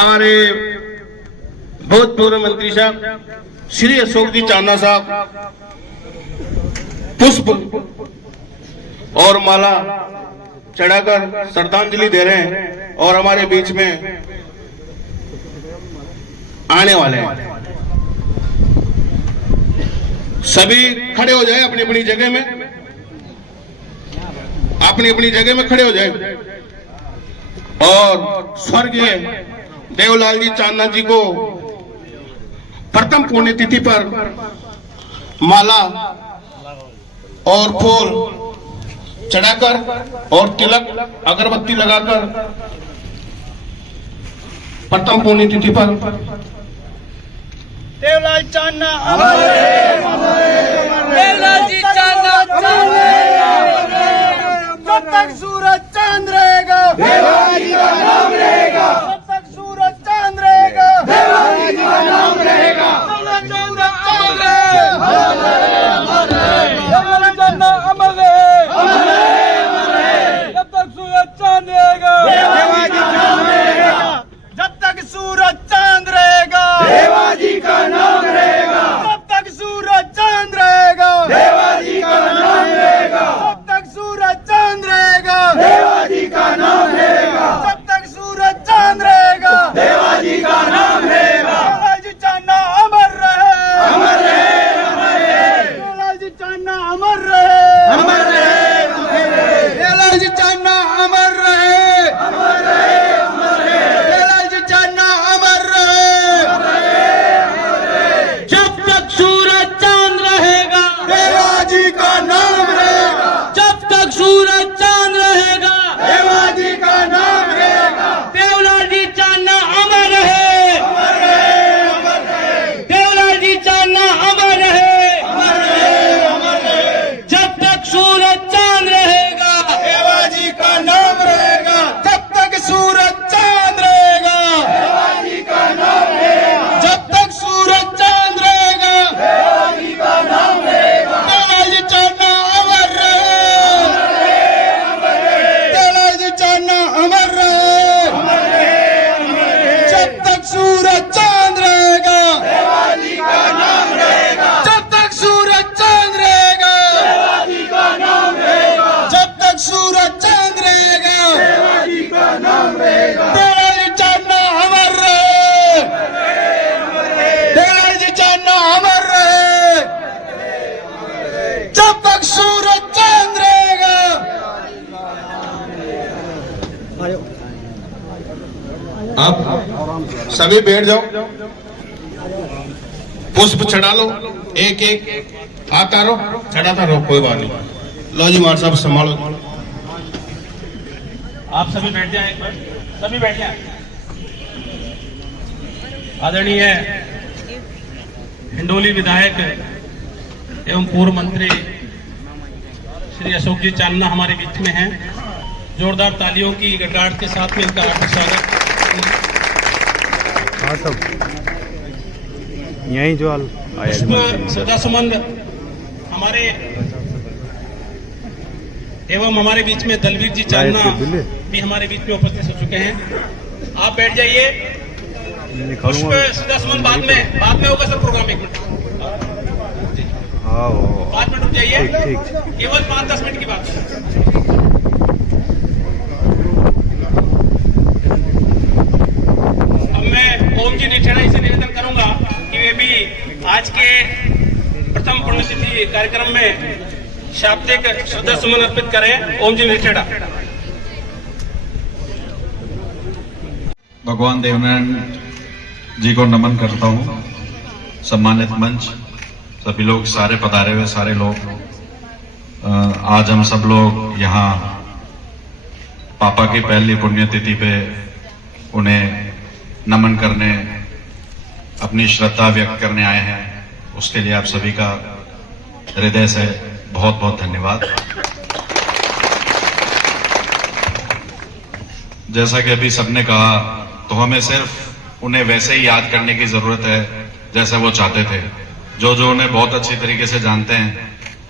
हमारे भूतपूर्व मंत्री साहब श्री अशोक जी चांदना साहब पुष्प और माला चढ़ाकर श्रद्धांजलि दे रहे हैं और हमारे बीच में आने वाले हैं। सभी खड़े हो जाए अपनी अपनी जगह में, अपनी अपनी जगह में खड़े हो जाए और स्वर्गीय देवलाल जी चांदना जी को प्रथम पुण्यतिथि पर माला और फूल चढ़ाकर और तिलक अगरबत्ती लगाकर प्रथम पुण्यतिथि पर देवलाल चांदना अमर रहे, देवलाल जी चांदना अमर रहे, जब तक सूरज चांद रहेगा देवलाल जी का नाम रहेगा, जब तक सूरज चांद रहेगा देवलाल जी का नाम रहेगा, देवलाल चांदना अमर रहे, जब तक सूरज चांद रहेगा देवलाल जी का नाम रहेगा, जब तक सूरज चांद रहेगा देवा जी का नाम रहेगा, जब तक सूरज चांद रहेगा देवा जी का नाम रहेगा, जब तक सूरज चांद रहेगा देवा जी का नाम रहेगा, जब तक सूरज चांद रहेगा देवा जी का नाम रहेगा। देवलाल जी चांदना अमर रहे, अमर रहे, अमर रहे, देवलाल जी चांदना अमर रहे, अमर रहे, अमर रहे, देवलाल जी चांदना अमर रहे, अमर रहे, अमर रहे, देवलाल जी चांदना अमर रहे, अमर रहे, जब तक सूरज चांद रहेगा देवा जी का नाम रहेगा, जब तक सूरज चांद रहेगा देवा जी का नाम रहेगा, देवलाल जी चांदना अमर रहे, अमर रहे, अमर रहे, देवलाल जी चांदना अमर रहे, अमर रहे, अमर रहे, जब तक सूरज चांद रहेगा देवा जी का नाम रहेगा, जब तक सूरज चांद रहेगा देवा जी का नाम रहेगा, जब तक सूरज चांद रहेगा देवा जी का नाम रहेगा, देवलाल जी चांदना अमर रहे, देवलाल जी चांदना अमर रहे, अमर रहे, अमर रहे, जब तक सूरज चांद रहेगा देवा जी का नाम रहेगा, जब तक सूरज चांद रहेगा देवा जी का नाम रहेगा, जब तक सूरज चांद रहेगा देवा जी का नाम रहेगा, देवलाल जी चांदना अमर रहे, देवलाल जी चांदना अमर रहे, जब तक सूरज चांद रहेगा। आप सभी बैठ जाओ, पुष्प चढ़ा लो, एक एक आता रहो, चढ़ाता रहो, कोई बात नहीं। लो जी मार साहब संभालो। आप सभी बैठ जाएं, एक बार सभी बैठ जाएं। आदरणीय हिंडोली विधायक एवं पूर्व मंत्री श्री अशोक जी चांदना हमारे बीच में हैं। जोरदार तालियों की गड़गड़ाहट के साथ में इनका हार्दिक स्वागत। यही जो श्रद्धासुमन हमारे एवं हमारे बीच में दलवीर जी चांदना भी हमारे बीच में उपस्थित हो चुके हैं। आप बैठ जाइए। पुष्प श्रद्धासुमन बाद में होगा सर प्रोग्राम। 1 मिनट 5 मिनट रुक जाइए, केवल 5-10 मिनट की बात है। अब मैं ओम जी निठेड़ा से निवेदन करूंगा कि वे भी आज के प्रथम पुण्यतिथि कार्यक्रम में शाब्दिक श्रद्धा सुमन अर्पित करें। ओम जी निठेड़ा। भगवान देवनारायण जी को नमन करता हूँ। सम्मानित मंच, सभी लोग, सारे पधारे हुए सारे लोग, आज हम सब लोग यहाँ पापा की पहली पुण्यतिथि पे उन्हें नमन करने, अपनी श्रद्धा व्यक्त करने आए हैं। उसके लिए आप सभी का हृदय से बहुत बहुत धन्यवाद। जैसा कि अभी सबने कहा, तो हमें सिर्फ उन्हें वैसे ही याद करने की जरूरत है जैसे वो चाहते थे। जो उन्हें बहुत अच्छी तरीके से जानते हैं,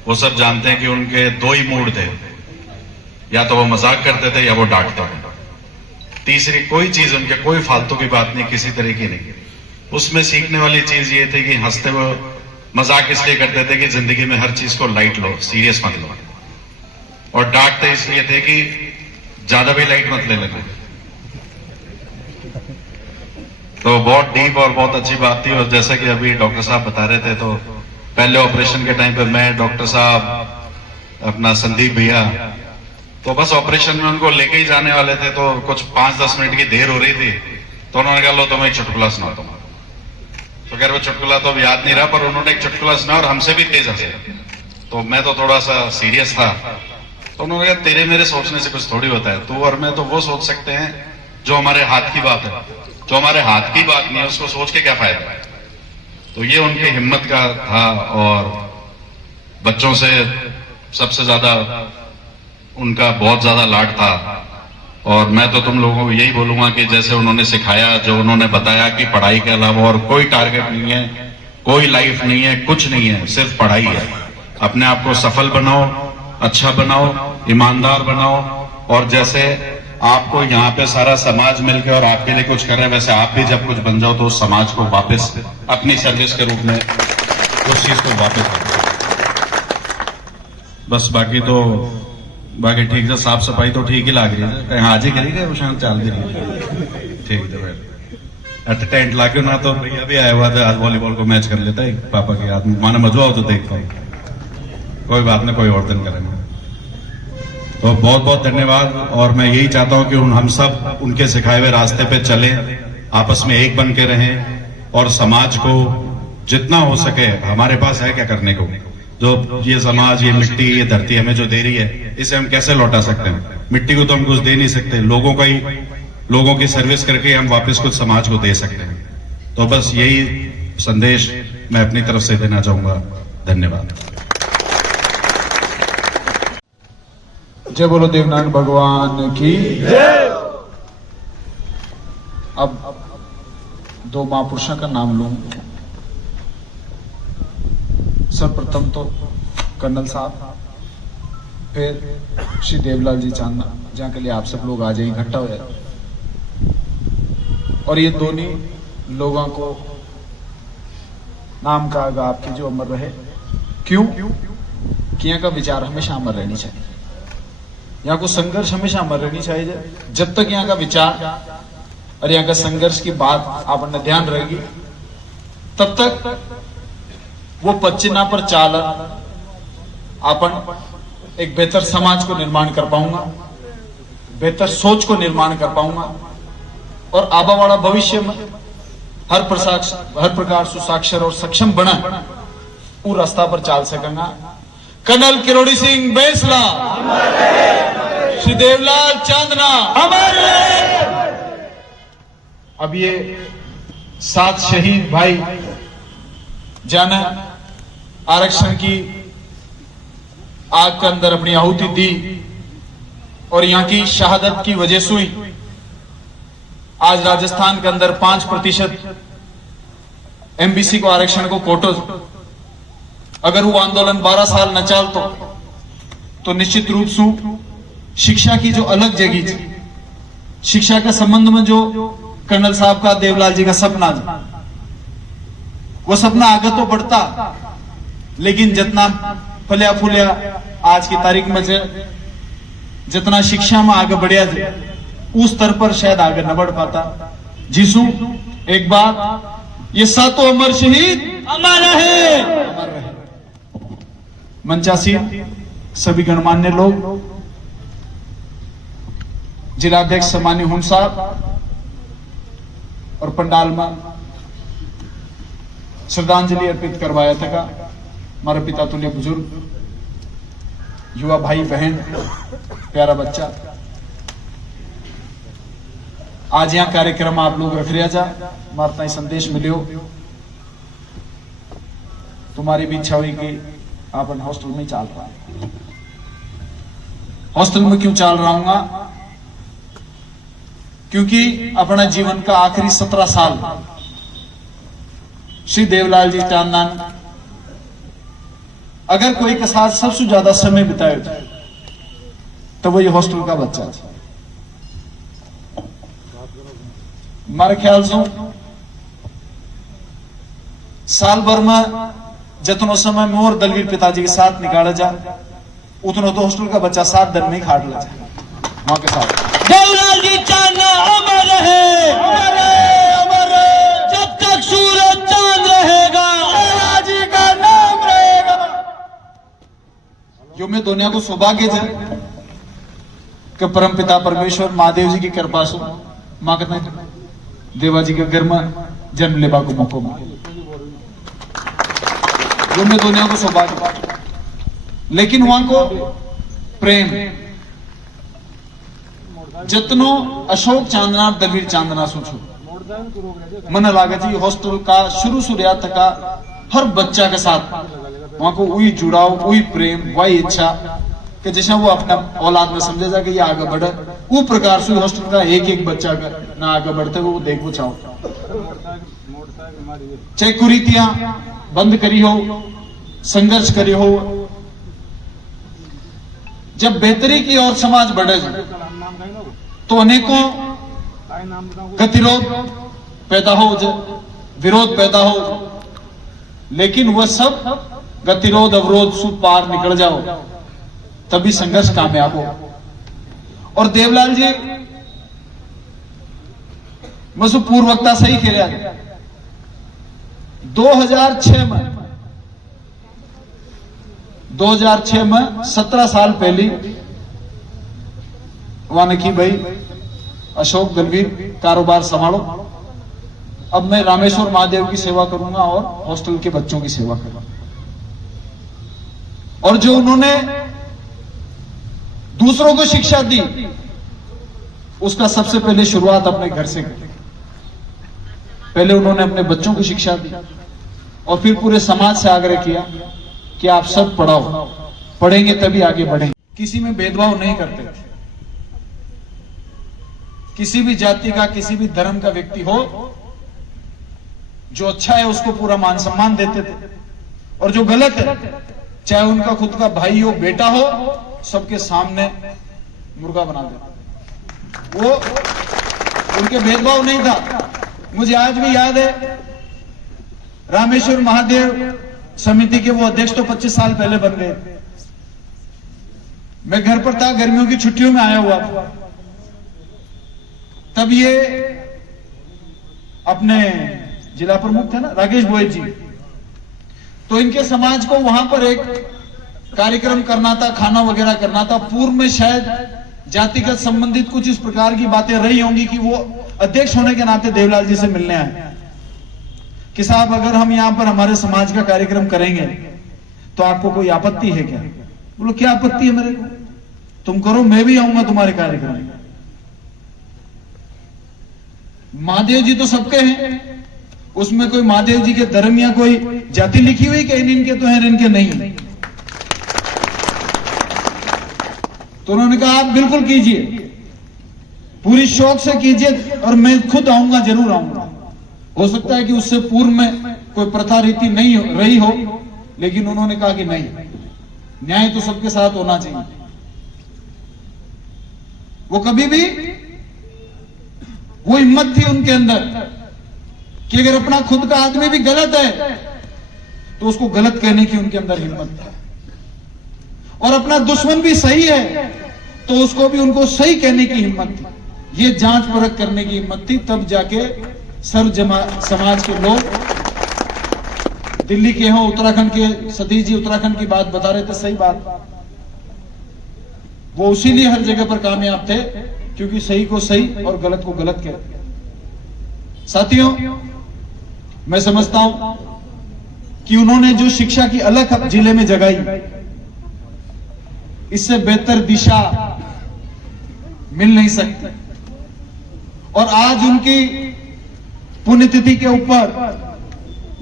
वो सब जानते हैं कि उनके 2 ही मूड थे, या तो वो मजाक करते थे या वो डांटते थे। तीसरी कोई चीज उनके, कोई फालतू की बात नहीं, किसी तरह की नहीं। उसमें सीखने वाली चीज ये थी कि हंसते हुए मजाक इसलिए करते थे कि जिंदगी में हर चीज को लाइट लो, सीरियस मत लो, और डांटते इसलिए थे कि ज्यादा भी लाइट मत ले लेना। तो बहुत डीप और बहुत अच्छी बात थी। और जैसा कि अभी डॉक्टर साहब बता रहे थे, तो पहले ऑपरेशन के टाइम पे मैं, डॉक्टर साहब, अपना संदीप भैया, तो बस ऑपरेशन में उनको लेके ही जाने वाले थे। तो कुछ 5-10 मिनट की देर हो रही थी, तो उन्होंने कहा लो तुम्हें एक चुटकुला सुनाता हूं। तो कह रहे वो चुटकुला तो अब याद नहीं रहा, पर उन्होंने एक चुटकुला सुना और हमसे भी तेज हंसे। तो मैं तो थोड़ा सा सीरियस था, तो उन्होंने कहा तेरे मेरे सोचने से कुछ थोड़ी होता है, तू और मैं तो वो सोच सकते हैं जो हमारे हाथ की बात है, जो हमारे हाथ की बात नहीं है उसको सोच के क्या फायदा है। तो ये उनकी हिम्मत का था। और बच्चों से सबसे ज्यादा उनका बहुत ज्यादा लाड था। और मैं तो तुम लोगों को यही बोलूंगा कि जैसे उन्होंने सिखाया, जो उन्होंने बताया कि पढ़ाई के अलावा और कोई टारगेट नहीं है, कोई लाइफ नहीं है, कुछ नहीं है, सिर्फ पढ़ाई है। अपने आप को सफल बनाओ, अच्छा बनाओ, ईमानदार बनाओ। और जैसे आपको यहाँ पे सारा समाज मिलकर और आपके लिए कुछ कर रहे हैं, वैसे आप भी जब कुछ बन जाओ तो उस समाज को वापस अपनी सर्विस के रूप में उस चीज को वापस करो। बस बाकी ठीक है। साफ सफाई तो ठीक ही लग रही है, कहीं आज ही करेंगे वो शाम चल रही है, ठीक है। फिर टेंट लाके ना तो भैया भी आया हुआ था, आज वॉलीबॉल को मैच कर लेता है पापा के हाथ में, माना मजा हो तो देखता हूँ। कोई बात नहीं, कोई और दिन करेंगे। तो बहुत बहुत धन्यवाद। और मैं यही चाहता हूं कि हम सब उनके सिखाए हुए रास्ते पे चलें, आपस में एक बन के रहें, और समाज को जितना हो सके, हमारे पास है क्या करने को, जो ये समाज, ये मिट्टी, ये धरती हमें जो दे रही है, इसे हम कैसे लौटा सकते हैं। मिट्टी को तो हम कुछ दे नहीं सकते, लोगों की सर्विस करके हम वापस कुछ समाज को दे सकते हैं। तो बस यही संदेश मैं अपनी तरफ से देना चाहूंगा। धन्यवाद। जय बोलो देवनाथ भगवान की। अब दो महापुरुषों का नाम लूं। सर्वप्रथम तो कर्नल साहब, फिर श्री देवलाल जी चांदना, जहां के लिए आप सब लोग आज इकट्ठा हो जाए। और ये दोनों लोगों को नाम कहा आपकी जो अमर रहे। क्यों? कि यहाँ का विचार हमेशा अमर रहनी चाहिए, यहाँ को संघर्ष हमेशा अमर रहनी चाहिए। जब तक यहाँ का विचार और यहाँ का संघर्ष की बात आपने ध्यान रहेगी, तब तक वो पच्चिना पर चाल अपन एक बेहतर समाज को निर्माण कर पाऊंगा, बेहतर सोच को निर्माण कर पाऊंगा, और आबा वाला भविष्य में हर प्रकार सुसाक्षर और सक्षम बना वो रास्ता पर चाल सकेंगा। कर्नल किरोड़ी सिंह बैंसला, श्री देवलाल चांदना, अब ये 7 शहीद भाई जाने आरक्षण की आग के अंदर अपनी आहुति दी, और यहाँ की शहादत की वजह से हुई आज राजस्थान के अंदर 5% एमबीसी को आरक्षण को कोटो। अगर वो आंदोलन 12 साल न चलतो तो निश्चित रूप से शिक्षा की जो अलग जगह थी, शिक्षा के संबंध में जो कर्नल साहब का, देवलाल जी का सपना था, वो सपना आगे तो बढ़ता, लेकिन जितना फलिया फूलिया आज की तारीख में जितना शिक्षा में आगे बढ़िया उस स्तर पर शायद आगे न बढ़ पाता। जिसू एक बात, ये 7 अमर शहीद अमर रहे। मंचासीन सभी गणमान्य लोग, जिलाध्यक्ष सम्मानी हुन साहब, और पंडाल में श्रद्धांजलि अर्पित करवाया था हमारे पिता तुल्य बुजुर्ग, युवा भाई बहन, प्यारा बच्चा। आज यहाँ कार्यक्रम आप लोग रख रहे जा, हमारा संदेश मिलियो, तुम्हारी भी इच्छा हुई कि आप हॉस्टल में चल रहा है। हॉस्टल में क्यों चल रहा हूँ? क्योंकि अपना जीवन का आखिरी 17 साल श्री देवलाल जी चांदना अगर कोई के साथ सबसे ज्यादा समय बिताए तो वो ये हॉस्टल का बच्चा था। मारे ख्याल से साल भर में जितनो समय मोर दलवीर पिताजी के साथ निकाला जा उतनो तो हॉस्टल का बच्चा 7 दिन में ही खाट ले जाए वहां के साथ। देवलाल जी चांदना अमर रहे, अमर रहे, अमर रहे। जब तक सूरज चांद रहेगा देवलाल जी का नाम रहेगा। यो मैं दुनिया को सौभाग्य है कि परम पिता परमेश्वर महादेव जी की कृपा से मां कहते देवा जी के घर में जन्म लेवा को मौका मिले। यो मैं दुनिया को सौभाग्य, लेकिन वहां को प्रेम जितनो अशोक चांदना दलवीर चांदना सोचो मन लागे जी हॉस्टल का शुरू शुरुआत का हर बच्चा के साथ वहां को वही जुड़ाव, वही प्रेम, वही इच्छा कि जैसे वो अपना औलाद में समझे जा कि ये आगे बढ़े, वो प्रकार से हॉस्टल का एक एक बच्चा का ना आगे बढ़ते वो देखो चाहो। चाहे कुरीतियां बंद करी हो, संघर्ष करी हो, जब बेहतरी की ओर समाज बढ़े तो अनेकों गतिरोध पैदा हो, विरोध पैदा हो, लेकिन वह सब गतिरोध अवरोध से पार निकल जाओ तभी संघर्ष कामयाब हो। और देवलाल जी मुझे पूर्वकता सही खेला 2006 में 17 साल पहले वाने की भाई अशोक दलवीर कारोबार संभालो, अब मैं रामेश्वर महादेव की सेवा करूंगा और हॉस्टल के बच्चों की सेवा करूंगा। और जो उन्होंने दूसरों को शिक्षा दी उसका सबसे पहले शुरुआत अपने घर से की। पहले उन्होंने अपने बच्चों को शिक्षा दी और फिर पूरे समाज से आग्रह किया कि आप सब पढ़ाओ, पढ़ेंगे तभी आगे बढ़ेंगे। किसी में भेदभाव नहीं करते थे, किसी भी जाति का, किसी भी धर्म का व्यक्ति हो, जो अच्छा है उसको पूरा मान सम्मान देते थे और जो गलत है, चाहे उनका खुद का भाई हो, बेटा हो, सबके सामने मुर्गा बना देते। वो उनके भेदभाव नहीं था। मुझे आज भी याद है रामेश्वर महादेव समिति के वो अध्यक्ष तो 25 साल पहले बन गए। मैं घर पर था, गर्मियों की छुट्टियों में आया हुआ था, तब ये अपने जिला प्रमुख थे ना राकेश भोई जी, तो इनके समाज को वहां पर एक कार्यक्रम करना था, खाना वगैरह करना था। पूर्व में शायद जातिगत संबंधित कुछ इस प्रकार की बातें रही होंगी कि वो अध्यक्ष होने के नाते देवलाल जी से मिलने आए कि साहब अगर हम यहां पर हमारे समाज का कार्यक्रम करेंगे तो आपको कोई आपत्ति है क्या? बोलो क्या आपत्ति है मेरे को, तुम करो, मैं भी आऊंगा तुम्हारे कार्यक्रम में। महादेव जी तो सबके हैं, उसमें कोई महादेव जी के धर्म या कोई जाति लिखी हुई कि इनके तो हैं इनके नहीं। तो उन्होंने कहा आप बिल्कुल कीजिए, पूरी शौक से कीजिए और मैं खुद आऊंगा, जरूर आऊंगा। हो सकता है कि उससे पूर्व में कोई प्रथा रीति नहीं रही हो, लेकिन उन्होंने कहा कि नहीं, न्याय तो सबके साथ होना चाहिए। वो कभी भी वो हिम्मत थी उनके अंदर कि अगर अपना खुद का आदमी भी गलत है तो उसको गलत कहने की उनके अंदर हिम्मत था, और अपना दुश्मन भी सही है तो उसको भी उनको सही कहने की हिम्मत थी। ये जांच परख करने की हिम्मत थी, तब जाके सर्व समाज के लोग, दिल्ली के हों, उत्तराखंड के सतीश जी उत्तराखंड की बात बता रहे थे, सही बात, वो उसीलिए हर जगह पर कामयाब थे क्योंकि सही को सही और गलत को गलत कहते। साथियों, मैं समझता हूं कि उन्होंने जो शिक्षा की अलग जिले में जगाई, इससे बेहतर दिशा मिल नहीं सकती। और आज उनकी पुण्यतिथि के ऊपर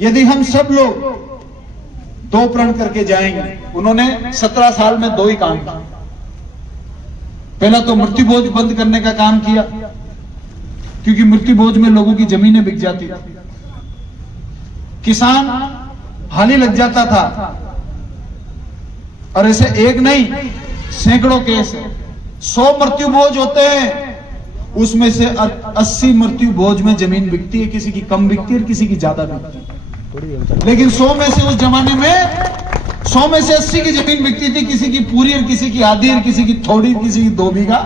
यदि हम सब लोग 2 प्रण करके जाएंगे, उन्होंने 17 साल में 2 ही काम किया। पहला तो मृत्यु भोज बंद करने का काम किया, क्योंकि मृत्यु भोज में लोगों की जमीनें बिक जाती थी, किसान हाली लग जाता था, और ऐसे एक नहीं सैकड़ों केस, 100 मृत्यु भोज होते हैं, उसमें से 80 मृत्यु भोज में जमीन बिकती है, किसी की कम बिकती है और किसी की ज्यादा बिकती है। लेकिन 100 में से उस जमाने में 100 में से 80 की जमीन बिकती थी, किसी की पूरी और किसी की आधी और किसी की थोड़ी, किसी की 2 बीघा,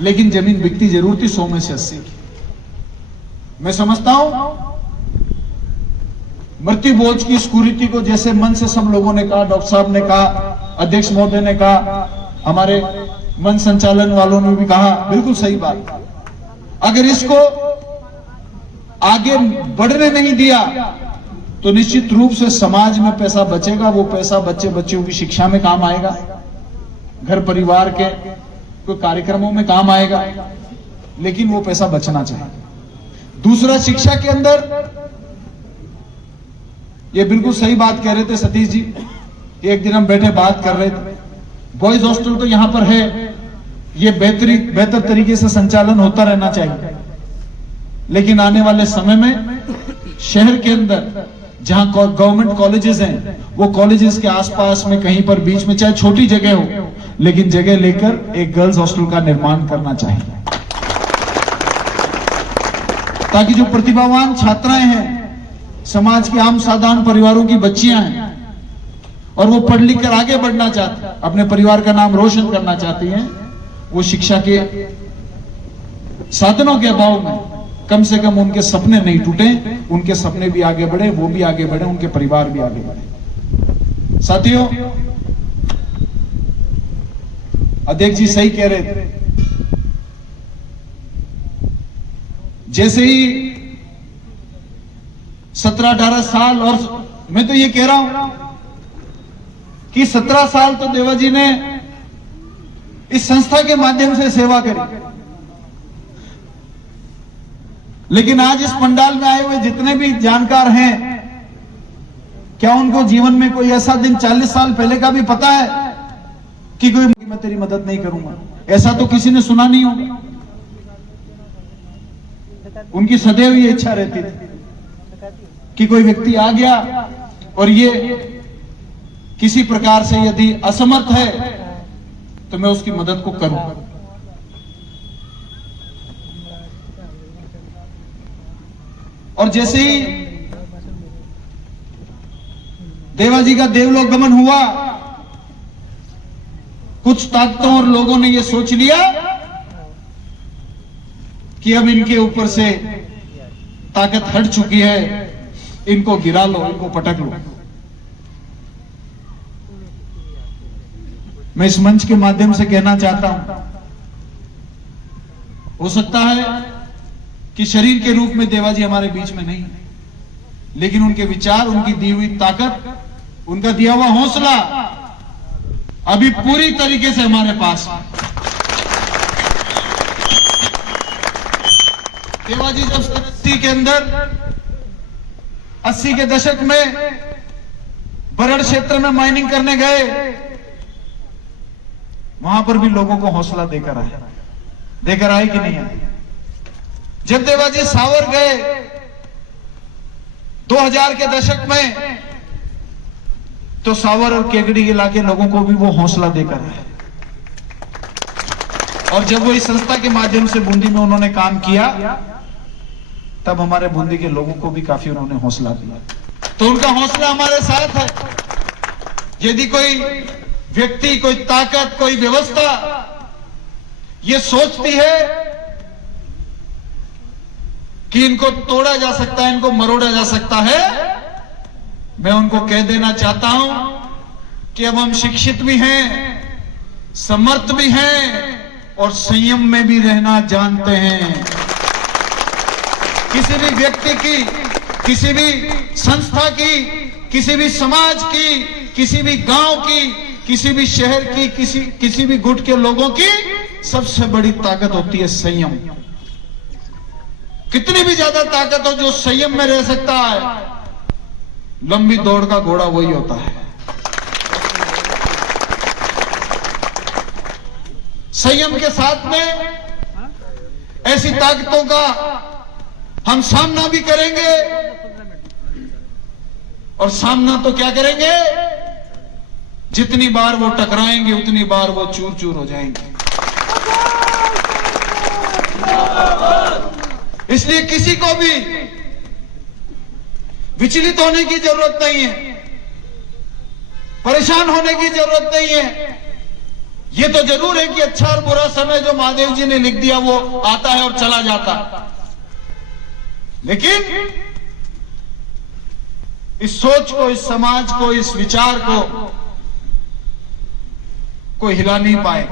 लेकिन जमीन बिकती जरूर थी 100 में से 80 की। मैं समझता हूं मृत्यु भोज की इस कुरीति को जैसे मन से सब लोगों ने कहा, डॉक्टर साहब ने कहा, अध्यक्ष महोदय ने कहा, हमारे मन संचालन वालों ने भी कहा, बिल्कुल सही बात। अगर इसको आगे बढ़ने नहीं दिया तो निश्चित रूप से समाज में पैसा बचेगा, वो पैसा बच्चे बच्चियों की शिक्षा में काम आएगा, घर परिवार के कोई कार्यक्रमों में काम आएगा, लेकिन वो पैसा बचना चाहिए। दूसरा, शिक्षा के अंदर ये बिल्कुल सही बात कह रहे थे सतीश जी, एक दिन हम बैठे बात कर रहे थे, बॉयज हॉस्टल तो यहां पर है, ये बेहतर तरीके से संचालन होता रहना चाहिए, लेकिन आने वाले समय में शहर के अंदर जहां गवर्नमेंट कॉलेजेस हैं, वो कॉलेजेस के आसपास में कहीं पर बीच में चाहे छोटी जगह हो, लेकिन जगह लेकर एक गर्ल्स हॉस्टल का निर्माण करना चाहिए, ताकि जो प्रतिभावान छात्राएं हैं, समाज के आम साधारण परिवारों की बच्चियां हैं और वो पढ़ लिख कर आगे बढ़ना चाहती, अपने परिवार का नाम रोशन करना चाहती हैं, वो शिक्षा के साधनों के अभाव में कम से कम उनके सपने नहीं टूटे, उनके सपने भी आगे बढ़े, वो भी आगे बढ़े, उनके परिवार भी आगे बढ़े। साथियों, अध्यक्ष जी सही कह रहे थे, जैसे ही 17-18 साल, और मैं तो ये कह रहा हूं कि 17 साल तो देवा जी ने इस संस्था के माध्यम से सेवा करी, लेकिन आज इस पंडाल में आए हुए जितने भी जानकार हैं, क्या उनको जीवन में कोई ऐसा दिन 40 साल पहले का भी पता है कि कोई मैं तेरी मदद नहीं करूंगा? ऐसा तो किसी ने सुना नहीं होगा। उनकी सदैव ये इच्छा रहती थी कि कोई व्यक्ति आ गया और ये किसी प्रकार से यदि असमर्थ है तो मैं उसकी मदद को करूं। और जैसे ही देवा जी का देवलोक गमन हुआ, कुछ ताकतों और लोगों ने यह सोच लिया कि अब इनके ऊपर से ताकत हट चुकी है, इनको गिरा लो, इनको पटक लो। मैं इस मंच के माध्यम से कहना चाहता हूं, हो सकता है कि शरीर के रूप में देवा जी हमारे बीच में नहीं, लेकिन उनके विचार, उनकी दी हुई ताकत, उनका दिया हुआ हौसला अभी पूरी तरीके से हमारे पास है। देवा जी जब 80 के अंदर 80 के दशक में बरड़ क्षेत्र में माइनिंग करने गए, वहां पर भी लोगों को हौसला देकर आए कि नहीं आए? जब देवा जी सावर गए 2000 के दशक में, तो सावर और केकड़ी इलाके लोगों को भी वो हौसला देकर आए। और जब वो इस संस्था के माध्यम से बूंदी में उन्होंने काम किया, तब हमारे बूंदी के लोगों को भी काफी उन्होंने हौसला दिया। तो उनका हौसला हमारे साथ है। यदि कोई व्यक्ति, कोई ताकत, कोई व्यवस्था ये सोचती है कि इनको तोड़ा जा सकता है, इनको मरोड़ा जा सकता है, मैं उनको कह देना चाहता हूं कि अब हम शिक्षित भी हैं, समर्थ भी हैं और संयम में भी रहना जानते हैं। किसी भी व्यक्ति की, किसी भी संस्था की, किसी भी समाज की, किसी भी गांव की, किसी भी शहर की, किसी भी गुट के लोगों की सबसे बड़ी ताकत होती है संयम। कितनी भी ज्यादा ताकत हो, जो संयम में रह सकता है, लंबी दौड़ का घोड़ा वही होता है। संयम के साथ में ऐसी ताकतों का हम सामना भी करेंगे, और सामना तो क्या करेंगे, जितनी बार वो टकराएंगे उतनी बार वो चूर चूर हो जाएंगे। इसलिए किसी को भी विचलित होने की जरूरत नहीं है, परेशान होने की जरूरत नहीं है। ये तो जरूर है कि अच्छा और बुरा समय जो महादेव जी ने लिख दिया वो आता है और चला जाता, लेकिन इस सोच को, इस समाज को, इस विचार को कोई हिला नहीं पाए।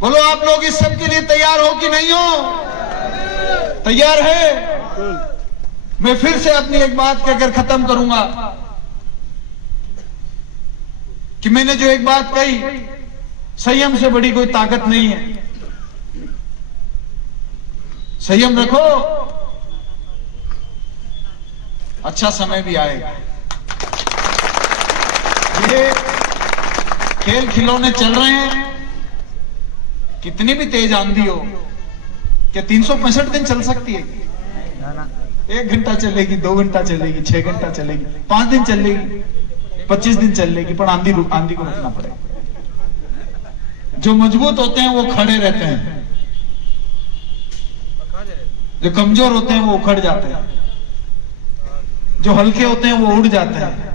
बोलो आप लोग इस सब के लिए तैयार हो कि नहीं हो? तैयार है? मैं फिर से अपनी एक बात कहकर खत्म करूंगा कि मैंने जो एक बात कही, संयम से बड़ी कोई ताकत नहीं है। संयम रखो, अच्छा समय भी आएगा। ये खेल खिलौने चल रहे हैं, कितनी भी तेज आंधी हो, क्या 365 दिन चल सकती है? 1 घंटा चलेगी, 2 घंटा चलेगी, 6 घंटा चलेगी, 5 दिन चलेगी, 25 दिन चलेगी, पर आंधी को रुकना पड़ेगा। जो मजबूत होते हैं वो खड़े रहते हैं, जो कमजोर होते हैं वो उखड़ जाते हैं, जो हल्के होते हैं वो उड़ जाते हैं।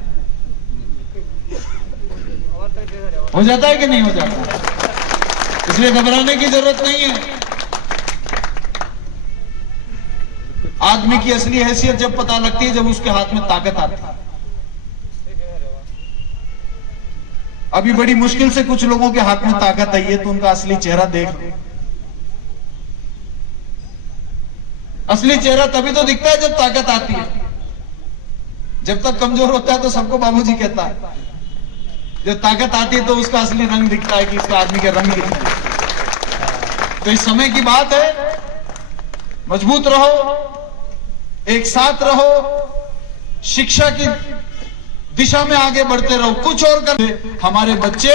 हो जाता है कि नहीं हो जाता? इसलिए घबराने की जरूरत नहीं है। आदमी की असली हैसियत जब पता लगती है जब उसके हाथ में ताकत आती है। अभी बड़ी मुश्किल से कुछ लोगों के हाथ में ताकत आई है, तो उनका असली चेहरा देख लो। असली चेहरा तभी तो दिखता है जब ताकत आती है। जब तक कमजोर होता है तो सबको बाबूजी कहता है, जब ताकत आती है तो उसका असली रंग दिखता है कि इसका आदमी का रंग कितना है। तो इस समय की बात है, मजबूत रहो, एक साथ रहो, शिक्षा की दिशा में आगे बढ़ते रहो, कुछ और कर। हमारे बच्चे,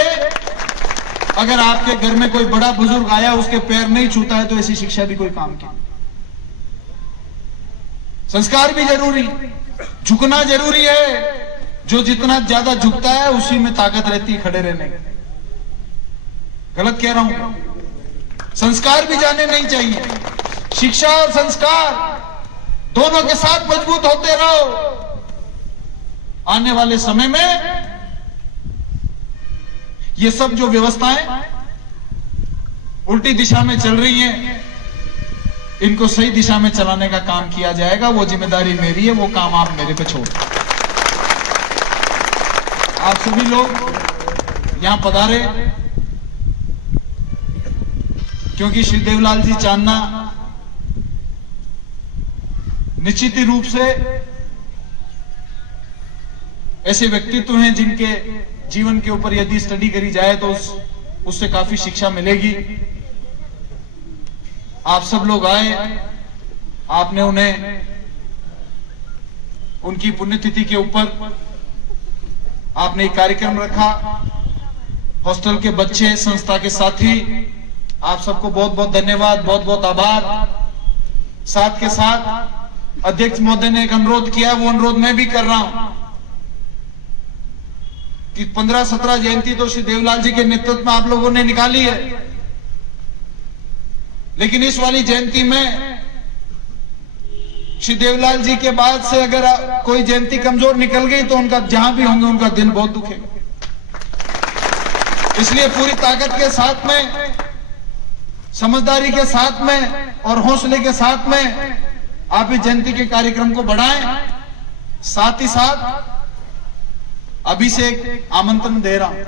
अगर आपके घर में कोई बड़ा बुजुर्ग आया उसके पैर नहीं छूता है तो ऐसी शिक्षा भी कोई काम की। संस्कार भी जरूरी, झुकना जरूरी है। जो जितना ज्यादा झुकता है उसी में ताकत रहती है खड़े रहने की। गलत कह रहा हूं? संस्कार भी जाने नहीं चाहिए। शिक्षा और संस्कार दोनों के साथ मजबूत होते रहो। आने वाले समय में ये सब जो व्यवस्थाएं उल्टी दिशा में चल रही हैं, इनको सही दिशा में चलाने का काम किया जाएगा। वो जिम्मेदारी मेरी है, वो काम आप मेरे पे छोड़। आप सभी लोग यहां पधारे क्योंकि श्री देवलाल जी चांदना निश्चित ही रूप से ऐसे व्यक्तित्व हैं जिनके जीवन के ऊपर यदि स्टडी करी जाए तो उससे काफी शिक्षा मिलेगी। आप सब लोग आए, आपने उन्हें उनकी पुण्यतिथि के ऊपर आपने एक कार्यक्रम रखा। हॉस्टल के बच्चे, संस्था के साथी, आप सबको बहुत बहुत धन्यवाद, बहुत बहुत आभार। साथ के साथ अध्यक्ष महोदय ने एक अनुरोध किया, वो अनुरोध मैं भी कर रहा हूं कि 15-17 जयंती तो श्री देवलाल जी के नेतृत्व में आप लोगों ने निकाली है, लेकिन इस वाली जयंती में श्री देवलाल जी के बाद से अगर कोई जयंती कमजोर निकल गई तो उनका जहां भी होंगे उनका दिल बहुत दुखेगा। इसलिए पूरी ताकत के साथ में, समझदारी के साथ में और हौसले के साथ में आप इस जयंती के कार्यक्रम को बढ़ाएं। साथ ही साथ अभी से एक आमंत्रण दे रहा हूं।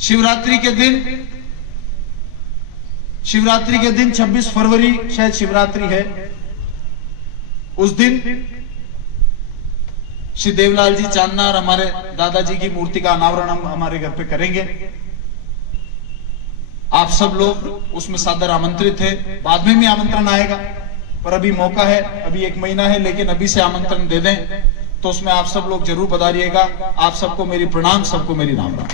शिवरात्रि के दिन 26 फरवरी शायद शिवरात्रि है, उस दिन श्री देवलाल जी चांदना और हमारे दादाजी की मूर्ति का अनावरण हम हमारे घर पे करेंगे। आप सब लोग उसमें सादर आमंत्रित है। बाद में भी आमंत्रण आएगा, पर अभी मौका है, अभी 1 महीना है, लेकिन अभी से आमंत्रण दे दें तो उसमें आप सब लोग जरूर पधारिएगा। आप सबको मेरी प्रणाम, सबको मेरी राम राम।